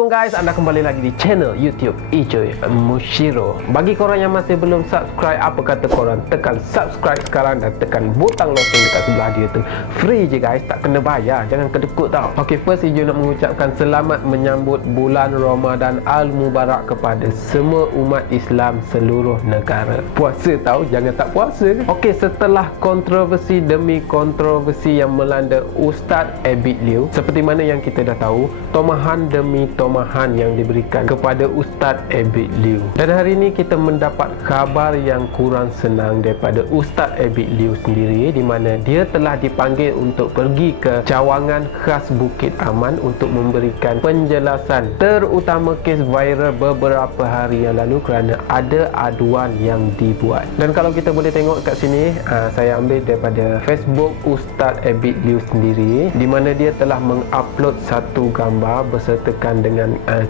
Assalamualaikum guys, anda kembali lagi di channel YouTube Ijoy Mushiro. Bagi korang yang masih belum subscribe, apa kata korang tekan subscribe sekarang dan tekan butang lonceng dekat sebelah dia tu. Free je guys, tak kena bayar, jangan kedekut tau. Ok, first Ijoy nak mengucapkan selamat menyambut bulan Ramadan Al-Mubarak kepada semua umat Islam seluruh negara. Puasa tau, jangan tak puasa. Ok, setelah kontroversi demi kontroversi yang melanda Ustaz Abid Liu, seperti mana yang kita dah tahu, tomahan demi tomahan yang diberikan kepada Ustaz Abid Liu. Dan hari ini kita mendapat khabar yang kurang senang daripada Ustaz Abid Liu sendiri, di mana dia telah dipanggil untuk pergi ke cawangan khas Bukit Aman untuk memberikan penjelasan terutama kes viral beberapa hari yang lalu kerana ada aduan yang dibuat. Dan kalau kita boleh tengok kat sini, saya ambil daripada Facebook Ustaz Abid Liu sendiri, di mana dia telah mengupload satu gambar bersertakan dengan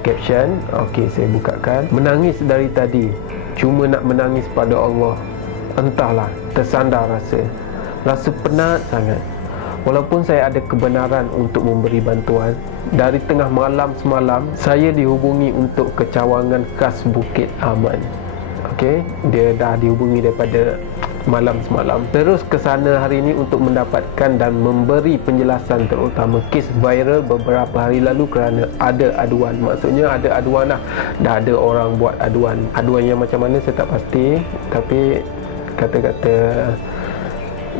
caption. Okey, saya bukakan. Menangis dari tadi, cuma nak menangis pada Allah. Entahlah, tersandar rasa penat sangat. Walaupun saya ada kebenaran untuk memberi bantuan, dari tengah malam semalam saya dihubungi untuk ke cawangan khas Bukit Aman. Okey, dia dah dihubungi daripada malam semalam, terus ke sana hari ini untuk mendapatkan dan memberi penjelasan terutama kes viral beberapa hari lalu kerana ada aduan. Maksudnya ada aduan lah, dah ada orang buat aduan. Aduan yang macam mana saya tak pasti, tapi kata-kata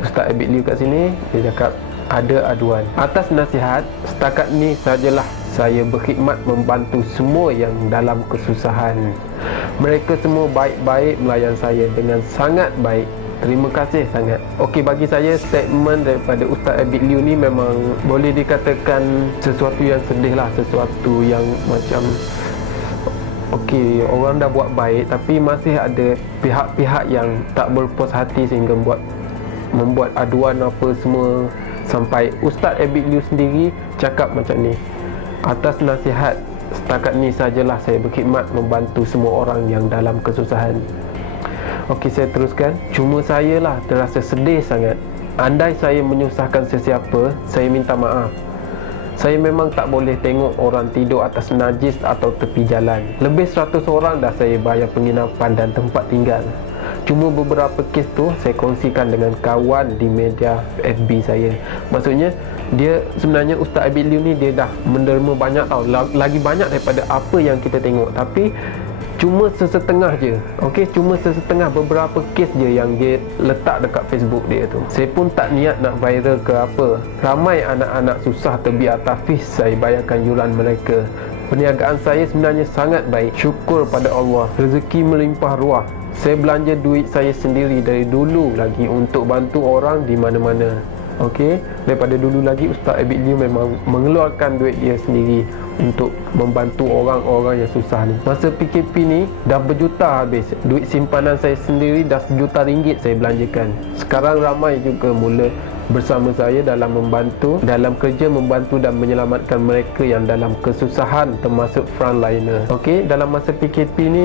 Ustaz Abid Liu kat sini, dia cakap ada aduan. Atas nasihat, setakat ni sajalah saya berkhidmat membantu semua yang dalam kesusahan. Mereka semua baik-baik melayan saya dengan sangat baik. Terima kasih sangat. Okey, bagi saya statement daripada Ustaz Abid Liu ni memang boleh dikatakan sesuatu yang sedih lah, sesuatu yang macam okey, orang dah buat baik tapi masih ada pihak-pihak yang tak berpuas hati sehingga membuat aduan apa semua, sampai Ustaz Abid Liu sendiri cakap macam ni, atas nasihat setakat ni sajalah saya berkhidmat membantu semua orang yang dalam kesusahan. Okey, saya teruskan. Cuma saya lah terasa sedih sangat. Andai saya menyusahkan sesiapa, saya minta maaf. Saya memang tak boleh tengok orang tidur atas najis atau tepi jalan. Lebih 100 orang dah saya bayar penginapan dan tempat tinggal. Cuma beberapa kes tu saya kongsikan dengan kawan di media FB saya. Maksudnya dia sebenarnya Ustaz Abid Liu ni dia dah menderma banyak tau, lagi banyak daripada apa yang kita tengok, tapi cuma sesetengah je. Okey, cuma sesetengah, beberapa kes je yang dia letak dekat Facebook dia tu. Saya pun tak niat nak viral ke apa. Ramai anak-anak susah terbiar tahfiz, saya bayarkan yuran mereka. Perniagaan saya sebenarnya sangat baik. Syukur pada Allah, rezeki melimpah ruah. Saya belanja duit saya sendiri dari dulu lagi untuk bantu orang di mana-mana. Okey, daripada dulu lagi Ustaz Abid Liu memang mengeluarkan duit dia sendiri untuk membantu orang-orang yang susah ni. Masa PKP ni dah berjuta habis. Duit simpanan saya sendiri dah RM1 saya belanjakan. Sekarang ramai juga mula bersama saya dalam kerja membantu dan menyelamatkan mereka yang dalam kesusahan, termasuk frontliner. Okey, dalam masa PKP ni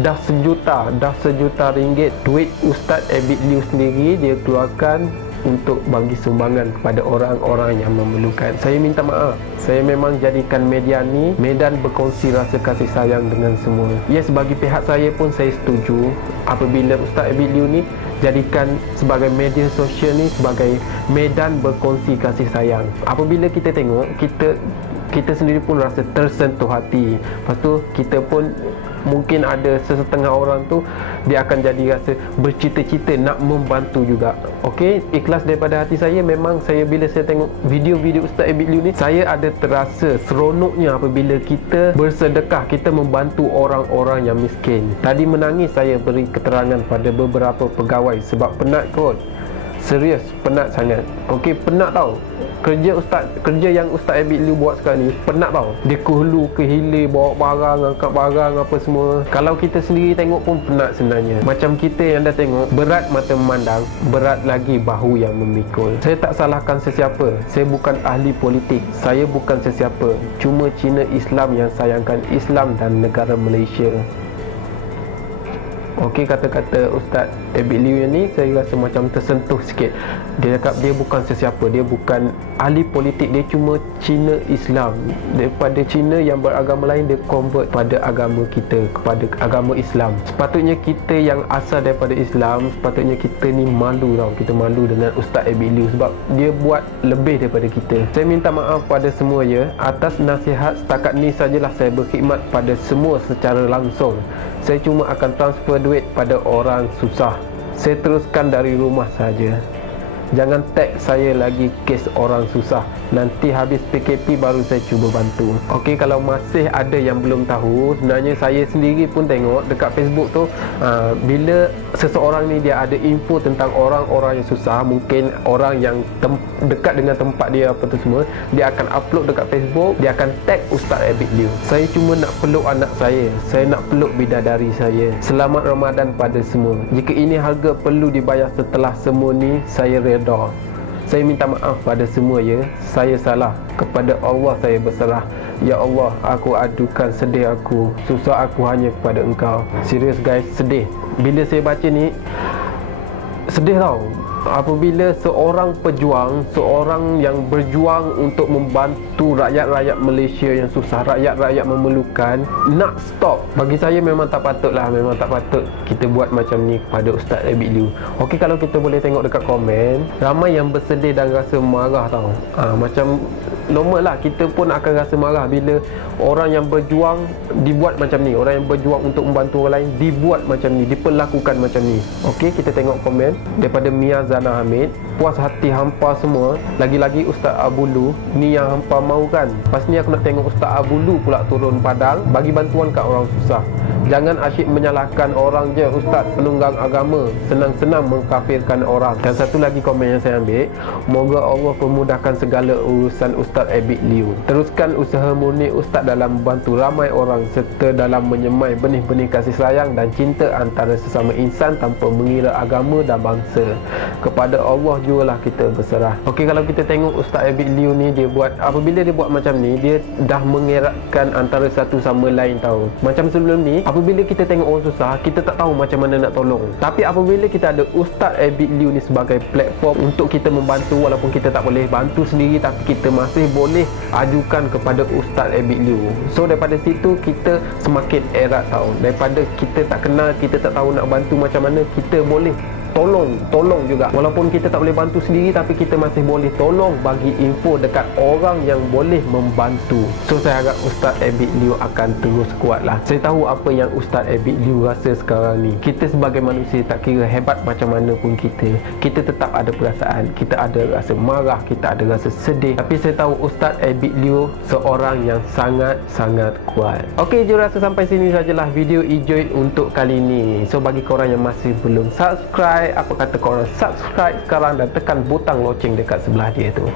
dah sejuta ringgit duit Ustaz Abid Liu sendiri dia keluarkan untuk bagi sumbangan kepada orang-orang yang memerlukan. Saya minta maaf, saya memang jadikan media ni medan berkongsi rasa kasih sayang dengan semua. Yes, bagi pihak saya pun saya setuju apabila Ustaz Abid Liu ni jadikan sebagai media sosial ni sebagai medan berkongsi kasih sayang. Apabila kita tengok, kita sendiri pun rasa tersentuh hati. Lepas tu kita pun mungkin ada sesetengah orang tu dia akan jadi rasa bercita-cita nak membantu juga. Okey, ikhlas daripada hati saya. Memang saya bila saya tengok video-video Ustaz Abid Liu ni, saya ada terasa seronoknya apabila kita bersedekah, kita membantu orang-orang yang miskin. Tadi menangis saya beri keterangan pada beberapa pegawai sebab penat kot. Serius, penat sangat. Okey, penat tau. Kerja yang Ustaz Abid Liu buat sekarang ni penat tau. Dia ke hulu ke hilir, bawa barang, angkat barang apa semua. Kalau kita sendiri tengok pun penat sebenarnya. Macam kita yang dah tengok, berat mata memandang, berat lagi bahu yang memikul. Saya tak salahkan sesiapa. Saya bukan ahli politik, saya bukan sesiapa. Cuma Cina Islam yang sayangkan Islam dan negara Malaysia. Okey, kata-kata Ustaz Abid Liu ni saya rasa macam tersentuh sikit. Dia cakap dia bukan sesiapa, dia bukan ahli politik, dia cuma Cina Islam. Daripada Cina yang beragama lain, dia convert pada agama kita, kepada agama Islam. Sepatutnya kita yang asal daripada Islam, sepatutnya kita ni malu tau. Kita malu dengan Ustaz Abid Liu sebab dia buat lebih daripada kita. Saya minta maaf pada semua ya. Atas nasihat setakat ni sajalah saya berkhidmat pada semua secara langsung. Saya cuma akan transfer duit pada orang susah. Saya teruskan dari rumah saja. Jangan tag saya lagi kes orang susah. Nanti habis PKP baru saya cuba bantu. Okey, kalau masih ada yang belum tahu, sebenarnya saya sendiri pun tengok dekat Facebook tu, bila seseorang ni dia ada info tentang orang-orang yang susah, mungkin orang yang dekat dengan tempat dia apa tu semua, dia akan upload dekat Facebook, dia akan tag Ustaz Abid Liu. Saya cuma nak peluk anak saya nak peluk bidadari saya. Selamat Ramadan pada semua. Jika ini harga perlu dibayar setelah semua ni, saya reda. Saya minta maaf pada semua ya. Saya salah. Kepada Allah saya berserah. Ya Allah, aku adukan sedih aku, susah aku hanya kepada Engkau. Serius guys, sedih. Bila saya baca ni, sedih tau. Apabila seorang pejuang, seorang yang berjuang untuk membantu rakyat-rakyat Malaysia yang susah, rakyat-rakyat memerlukan, nak stop. Bagi saya memang tak patut lah. Memang tak patut kita buat macam ni kepada Ustaz Abid Liu. Okey, kalau kita boleh tengok dekat komen, ramai yang bersedih dan rasa marah tau. Macam normal lah, kita pun akan rasa marah bila orang yang berjuang dibuat macam ni. Orang yang berjuang untuk membantu orang lain dibuat macam ni, diperlakukan macam ni. Okey, kita tengok komen daripada Mia Zana Hamid. Puas hati hampa semua. Lagi-lagi Ustaz Abu Lu, ni yang hampa mahu kan? Pas ni aku nak tengok Ustaz Abu Lu pula turun padang bagi bantuan kat orang susah. Jangan asyik menyalahkan orang je Ustaz penunggang agama, senang-senang mengkafirkan orang. Dan satu lagi komen yang saya ambil, moga Allah memudahkan segala urusan Ustaz Abid Liu. Teruskan usaha murni Ustaz dalam membantu ramai orang serta dalam menyemai benih-benih kasih sayang dan cinta antara sesama insan tanpa mengira agama dan bangsa. Kepada Allah jugalah kita berserah. Okey, kalau kita tengok Ustaz Abid Liu ni, dia buat, apabila dia buat macam ni, dia dah mengeratkan antara satu sama lain tahu. Macam sebelum ni, apabila kita tengok orang susah, kita tak tahu macam mana nak tolong. Tapi apabila kita ada Ustaz Abid Liu ni sebagai platform untuk kita membantu, walaupun kita tak boleh bantu sendiri, tapi kita masih boleh ajukan kepada Ustaz Abid Liu. So daripada situ kita semakin erat tahu. Daripada kita tak kenal, kita tak tahu nak bantu macam mana, kita boleh tolong juga. Walaupun kita tak boleh bantu sendiri, tapi kita masih boleh tolong, bagi info dekat orang yang boleh membantu. So saya harap Ustaz Abid Liu akan terus kuat lah. Saya tahu apa yang Ustaz Abid Liu rasa sekarang ni. Kita sebagai manusia, tak kira hebat macam mana pun kita tetap ada perasaan. Kita ada rasa marah, kita ada rasa sedih. Tapi saya tahu Ustaz Abid Liu seorang yang sangat-sangat kuat. Okey, je rasa sampai sini sajalah video Ijoy untuk kali ni. So bagi korang yang masih belum subscribe, apa kata korang subscribe sekarang dan tekan butang loceng dekat sebelah dia tu.